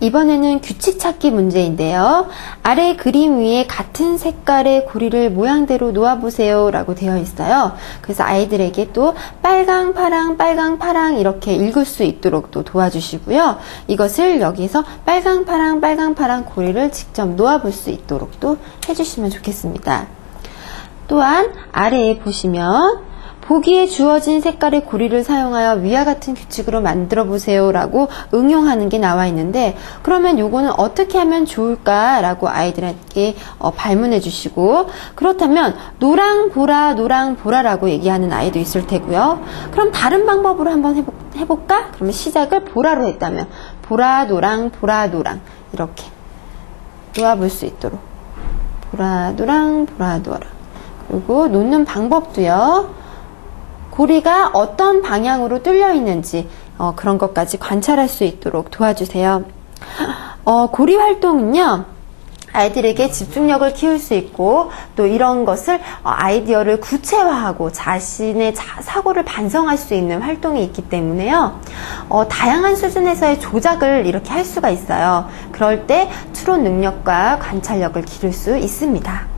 이번에는 규칙 찾기 문제인데요. 아래 그림 위에 같은 색깔의 고리를 모양대로 놓아보세요 라고 되어 있어요. 그래서 아이들에게 또 빨강, 파랑, 빨강, 파랑 이렇게 읽을 수 있도록 또 도와주시고요. 이것을 여기서 빨강, 파랑, 빨강, 파랑 고리를 직접 놓아볼 수 있도록 또 해주시면 좋겠습니다. 또한 아래에 보시면 보기에 주어진 색깔의 고리를 사용하여 위와 같은 규칙으로 만들어 보세요 라고 응용하는 게 나와 있는데 그러면 요거는 어떻게 하면 좋을까 라고 아이들에게 어, 발문해 주시고 그렇다면 노랑 보라 노랑 보라 라고 얘기하는 아이도 있을 테고요 그럼 다른 방법으로 한번 해보, 해볼까? 그러면 시작을 보라로 했다면 보라 노랑 보라 노랑 이렇게 놓아볼 수 있도록 보라 노랑 보라 노랑 그리고 놓는 방법도요. 고리가 어떤 방향으로 뚫려 있는지 어, 그런 것까지 관찰할 수 있도록 도와주세요. 어, 고리 활동은요. 아이들에게 집중력을 키울 수 있고 또 이런 것을 어, 아이디어를 구체화하고 자신의 자- 사고를 반성할 수 있는 활동이 있기 때문에요. 어, 다양한 수준에서의 조작을 이렇게 할 수가 있어요. 그럴 때 추론 능력과 관찰력을 기를 수 있습니다.